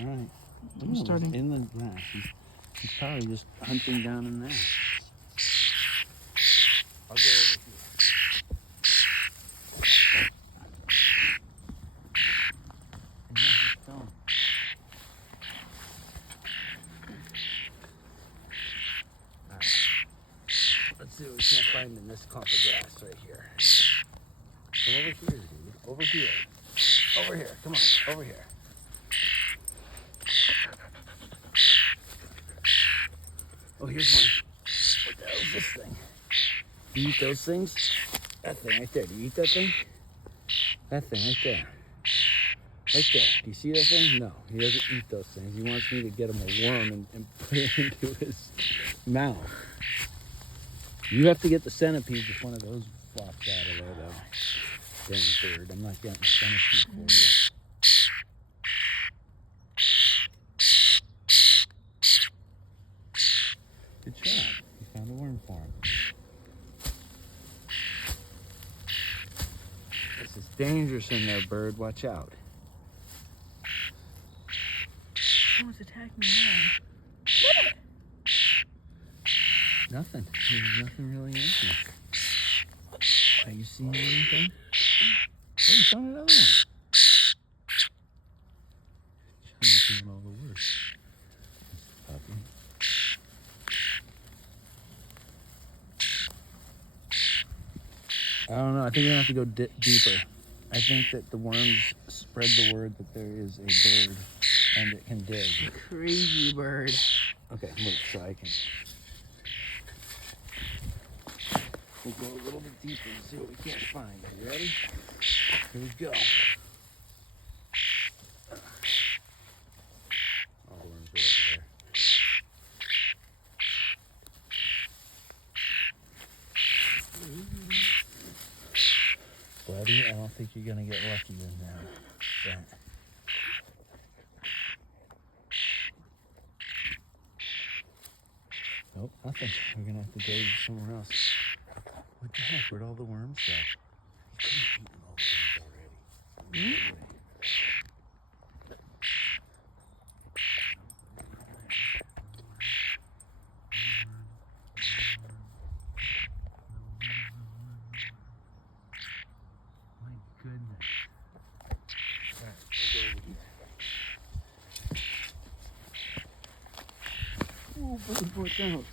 All right. I'm starting. In the grass. He's probably just hunting down in there. I'll go over here. Yeah, just go. All right. Let's see what we can't find in this clump of grass right here. Come over here, dude. Over here. Over here. Come on. Over here. Oh, here's one. What the hell is this thing? Do you eat those things? That thing right there. Do you eat that thing? That thing right there. Right there. Do you see that thing? No, he doesn't eat those things. He wants me to get him a worm and put it into his mouth. You have to get the centipede if one of those flops out of there, though. Dang bird. I'm not getting the centipede for you. Good job. You found a worm for him. This is dangerous in there, bird. Watch out. Someone's attacking me now. Nothing. There's nothing really in here. Are you seeing anything? Oh, you found another one. Johnny's doing all the work. Puppy. I don't know. I think we're going to have to go deeper. I think that the worms spread the word that there is a bird and it can dig. Crazy bird. Okay, look, so I can... We'll go a little bit deeper and see what we can't find. Are you ready? Here we go. All the worms are over there. Buddy, I don't think you're going to get lucky in there. Yeah. Nope, nothing. We're going to have to go somewhere else. What the heck? Where'd all the worms go? You couldn't have eaten all the worms already. My goodness. Alright, we'll go over here. Ooh, bird, watch out.